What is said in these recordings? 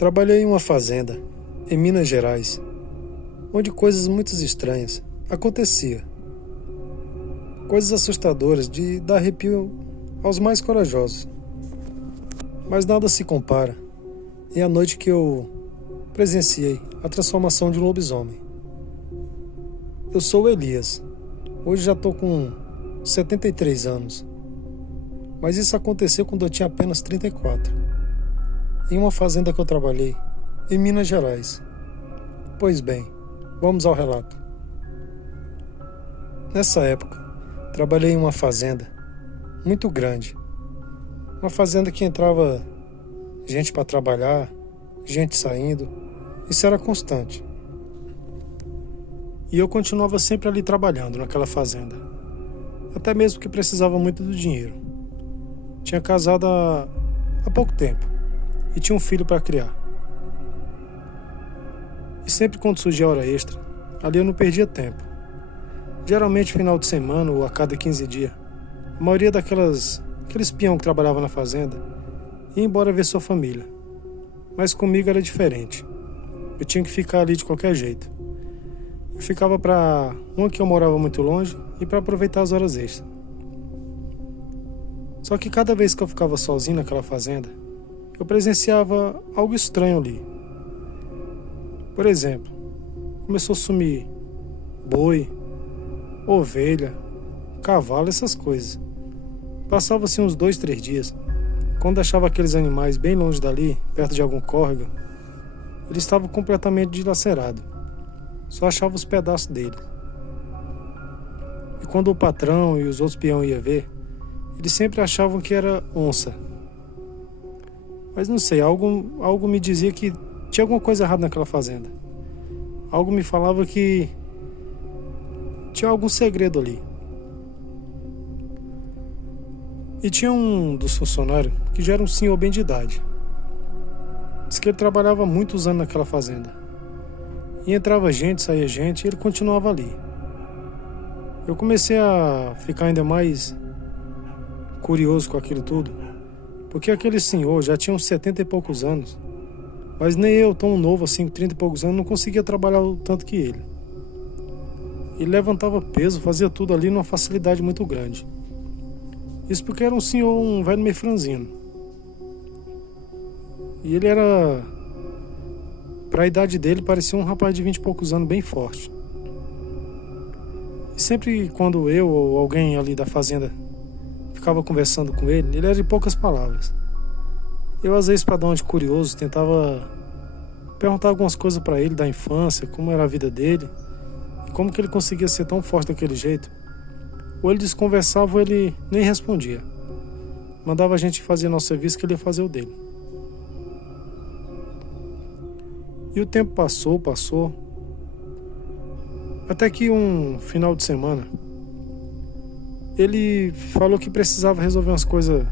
Trabalhei em uma fazenda, em Minas Gerais, onde coisas muito estranhas aconteciam. Coisas assustadoras de dar arrepio aos mais corajosos. Mas nada se compara em a noite que eu presenciei a transformação de um lobisomem. Eu sou o Elias. Hoje já estou com 73 anos. Mas isso aconteceu quando eu tinha apenas 34. Em uma fazenda que eu trabalhei, em Minas Gerais. Pois bem, vamos ao relato. Nessa época, trabalhei em uma fazenda muito grande. Uma fazenda que entrava gente para trabalhar, gente saindo. Isso era constante. E eu continuava sempre ali trabalhando naquela fazenda. Até mesmo que precisava muito do dinheiro. Tinha casado há pouco tempo e tinha um filho para criar. E sempre quando surgia hora extra, ali eu não perdia tempo. Geralmente final de semana ou a cada 15 dias, a maioria aqueles peão que trabalhava na fazenda ia embora ver sua família. Mas comigo era diferente. Eu tinha que ficar ali de qualquer jeito. Eu ficava para uma que eu morava muito longe e para aproveitar as horas extras. Só que cada vez que eu ficava sozinho naquela fazenda, eu presenciava algo estranho ali. Por exemplo, começou a sumir boi, ovelha, cavalo, essas coisas. Passava-se uns 2, 3 dias. Quando achava aqueles animais bem longe dali, perto de algum córrego, eles estavam completamente dilacerados. Só achava os pedaços dele. E quando o patrão e os outros peões iam ver, eles sempre achavam que era onça. Mas não sei, algo me dizia que tinha alguma coisa errada naquela fazenda. Algo me falava que tinha algum segredo ali. E tinha um dos funcionários que já era um senhor bem de idade. Diz que ele trabalhava muitos anos naquela fazenda. E entrava gente, saía gente, e ele continuava ali. Eu comecei a ficar ainda mais curioso com aquilo tudo, porque aquele senhor já tinha uns 70 e poucos anos, mas nem eu, tão novo assim, 30 e poucos anos, não conseguia trabalhar o tanto que ele. Ele levantava peso, fazia tudo ali numa facilidade muito grande. Isso porque era um senhor, um velho meio franzino. E ele era, para a idade dele, parecia um rapaz de 20 e poucos anos, bem forte. E sempre quando eu ou alguém ali da fazenda ficava conversando com ele, ele era de poucas palavras. Eu, às vezes, para dar um de curioso, tentava perguntar algumas coisas para ele da infância, como era a vida dele, e como que ele conseguia ser tão forte daquele jeito. Ou ele desconversava ou ele nem respondia. Mandava a gente fazer nosso serviço, que ele ia fazer o dele. E o tempo passou, até que um final de semana, ele falou que precisava resolver umas coisas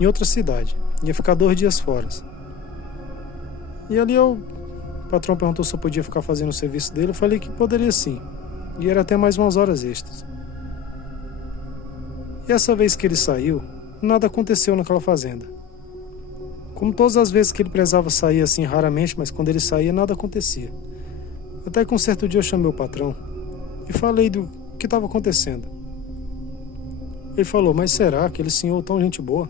em outra cidade. Ia ficar 2 dias fora. E ali o patrão perguntou se eu podia ficar fazendo o serviço dele. Eu falei que poderia sim. E era até mais umas horas extras. E essa vez que ele saiu, nada aconteceu naquela fazenda. Como todas as vezes que ele precisava sair assim raramente, mas quando ele saía nada acontecia. Até que um certo dia eu chamei o patrão e falei do que estava acontecendo. Ele falou, mas será que aquele senhor tão gente boa?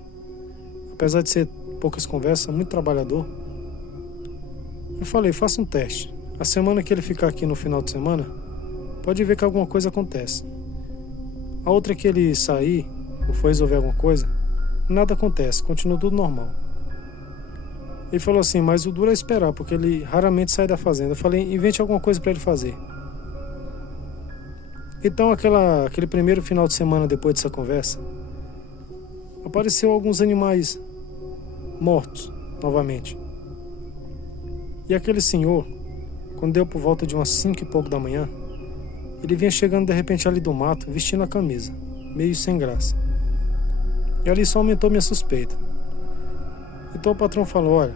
Apesar de ser poucas conversas, muito trabalhador. Eu falei, faça um teste. A semana que ele ficar aqui no final de semana, pode ver que alguma coisa acontece. A outra que ele sair, ou for resolver alguma coisa, nada acontece, continua tudo normal. Ele falou assim, mas o duro é esperar, porque ele raramente sai da fazenda. Eu falei, invente alguma coisa para ele fazer. Então, aquele primeiro final de semana depois dessa conversa, apareceu alguns animais mortos, novamente. E aquele senhor, quando deu por volta de umas 5 e pouco da manhã, ele vinha chegando de repente ali do mato, vestindo a camisa, meio sem graça. E ali só aumentou minha suspeita. Então o patrão falou, olha,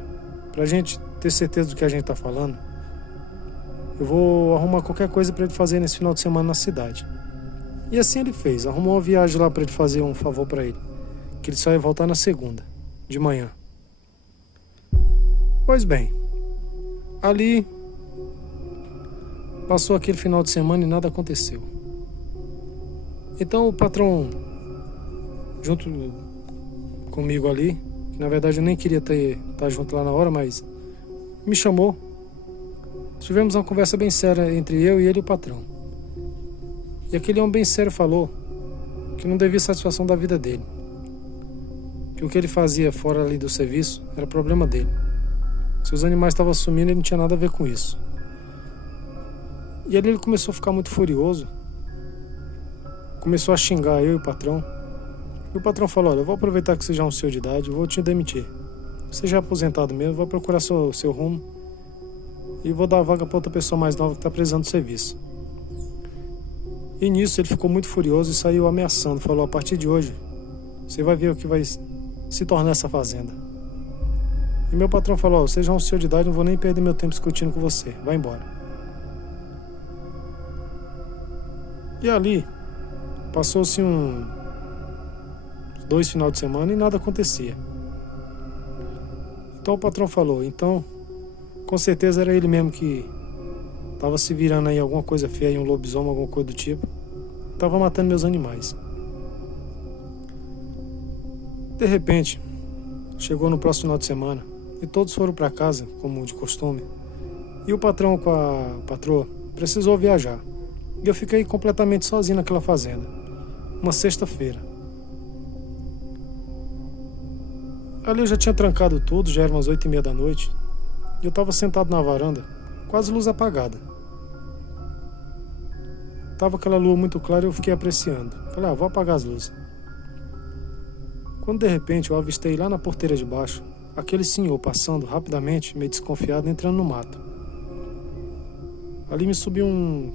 pra gente ter certeza do que a gente tá falando, eu vou arrumar qualquer coisa para ele fazer nesse final de semana na cidade. E assim ele fez, arrumou uma viagem lá para ele fazer um favor para ele, que ele só ia voltar na segunda, de manhã. Pois bem, Ali passou aquele final de semana e nada aconteceu. Então o patrão, junto comigo ali, que na verdade eu nem queria estar junto lá na hora, mas me chamou. Tivemos uma conversa bem séria entre eu e ele e o patrão. E aquele homem bem sério falou que não devia satisfação da vida dele. Que o que ele fazia fora ali do serviço era problema dele. Se os animais estavam sumindo, ele não tinha nada a ver com isso. E ali ele começou a ficar muito furioso. Começou a xingar eu e o patrão. E o patrão falou: olha, eu vou aproveitar que você já é um senhor de idade, eu vou te demitir. Você já é aposentado mesmo, vai procurar seu rumo. E vou dar a vaga para outra pessoa mais nova que está precisando do serviço. E nisso ele ficou muito furioso e saiu ameaçando. Falou: a partir de hoje, você vai ver o que vai se tornar essa fazenda. E meu patrão falou: você já é um senhor de idade, não vou nem perder meu tempo discutindo com você. Vai embora. E ali, passou-se 2 finais de semana e nada acontecia. Então o patrão falou: então, com certeza era ele mesmo que estava se virando aí alguma coisa feia, um lobisomem, alguma coisa do tipo. Estava matando meus animais. De repente, chegou no próximo final de semana e todos foram para casa, como de costume. E o patrão com a patroa precisou viajar. E eu fiquei completamente sozinho naquela fazenda. Uma sexta-feira. Ali eu já tinha trancado tudo, já eram umas 8h30 da noite. E eu estava sentado na varanda, quase luz apagada. Tava aquela lua muito clara e eu fiquei apreciando. Falei: vou apagar as luzes. Quando de repente eu avistei lá na porteira de baixo aquele senhor passando rapidamente, meio desconfiado, entrando no mato. Ali me subiu um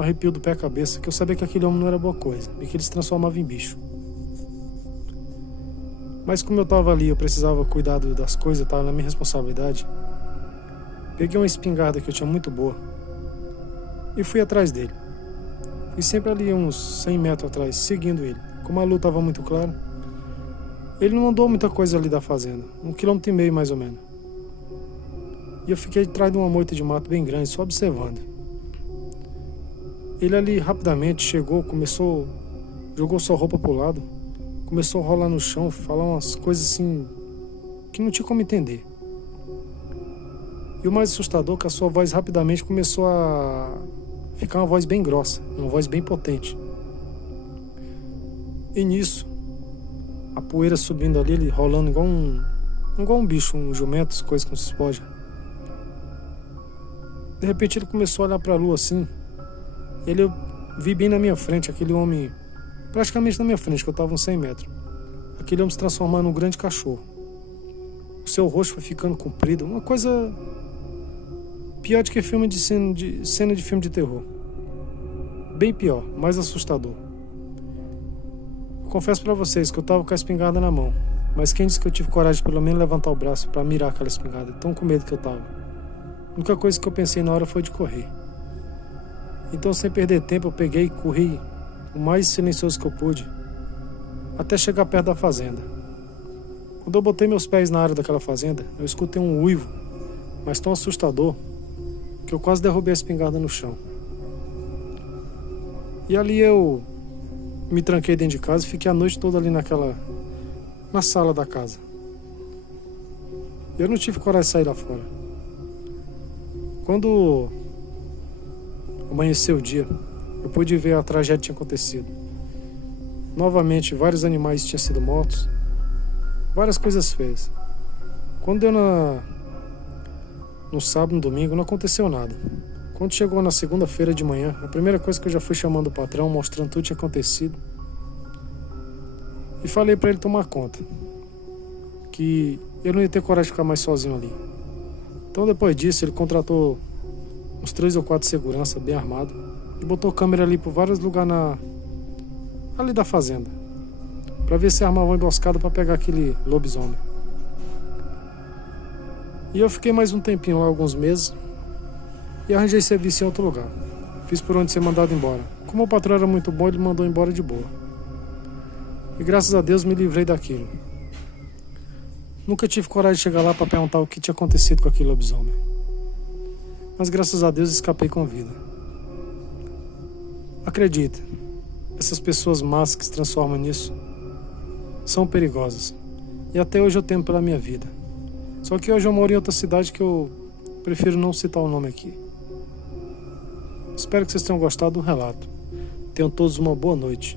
arrepio do pé à cabeça, que eu sabia que aquele homem não era boa coisa e que ele se transformava em bicho. Mas como eu estava ali, eu precisava cuidar das coisas, estava na minha responsabilidade. Peguei uma espingarda que eu tinha muito boa e fui atrás dele. Fui sempre ali uns 100 metros atrás, seguindo ele. Como a lua estava muito clara, ele não andou muita coisa ali da fazenda, 1,5 km mais ou menos. E eu fiquei atrás de uma moita de mato bem grande, só observando. Ele ali rapidamente chegou, jogou sua roupa pro lado, começou a rolar no chão, falar umas coisas assim que não tinha como entender. E o mais assustador é que a sua voz rapidamente começou a ficar uma voz bem grossa, uma voz bem potente. E nisso, a poeira subindo ali, ele rolando igual um bicho, um jumento, coisa que não se espoja. De repente ele começou a olhar para a lua assim. Eu vi bem na minha frente aquele homem, praticamente na minha frente, que eu estava uns 100 metros. Aquele homem se transformando num grande cachorro. O seu rosto foi ficando comprido, uma coisa pior do que cena de filme de terror. Bem pior, mais assustador. Eu confesso para vocês que eu estava com a espingarda na mão, mas quem disse que eu tive coragem de pelo menos levantar o braço para mirar aquela espingarda, tão com medo que eu estava. A única coisa que eu pensei na hora foi de correr. Então, sem perder tempo, eu peguei e corri o mais silencioso que eu pude, até chegar perto da fazenda. Quando eu botei meus pés na área daquela fazenda, eu escutei um uivo, mas tão assustador, que eu quase derrubei a espingarda no chão. E ali eu me tranquei dentro de casa e fiquei a noite toda ali na sala da casa. Eu não tive coragem de sair lá fora. Quando amanheceu o dia, eu pude ver a tragédia que tinha acontecido. Novamente, vários animais tinham sido mortos, várias coisas feias. Quando deu no sábado, no domingo, não aconteceu nada. Quando chegou na segunda-feira de manhã, a primeira coisa que eu já fui chamando o patrão, mostrando tudo que tinha acontecido, e falei para ele tomar conta, que eu não ia ter coragem de ficar mais sozinho ali. Então, depois disso, ele contratou uns 3 ou 4 seguranças bem armados e botou câmera ali por vários lugares ali da fazenda, para ver se armava uma emboscada para pegar aquele lobisomem. E eu fiquei mais um tempinho lá, alguns meses, e arranjei serviço em outro lugar. Fiz por onde ser mandado embora. Como o patrão era muito bom, ele mandou embora de boa. E graças a Deus me livrei daquilo. Nunca tive coragem de chegar lá para perguntar o que tinha acontecido com aquele lobisomem. mas graças a Deus escapei com vida. Acredita, essas pessoas más que se transformam nisso são perigosas. E até hoje eu temo pela minha vida. Só que hoje eu moro em outra cidade que eu prefiro não citar o nome aqui. Espero que vocês tenham gostado do relato. Tenham todos uma boa noite.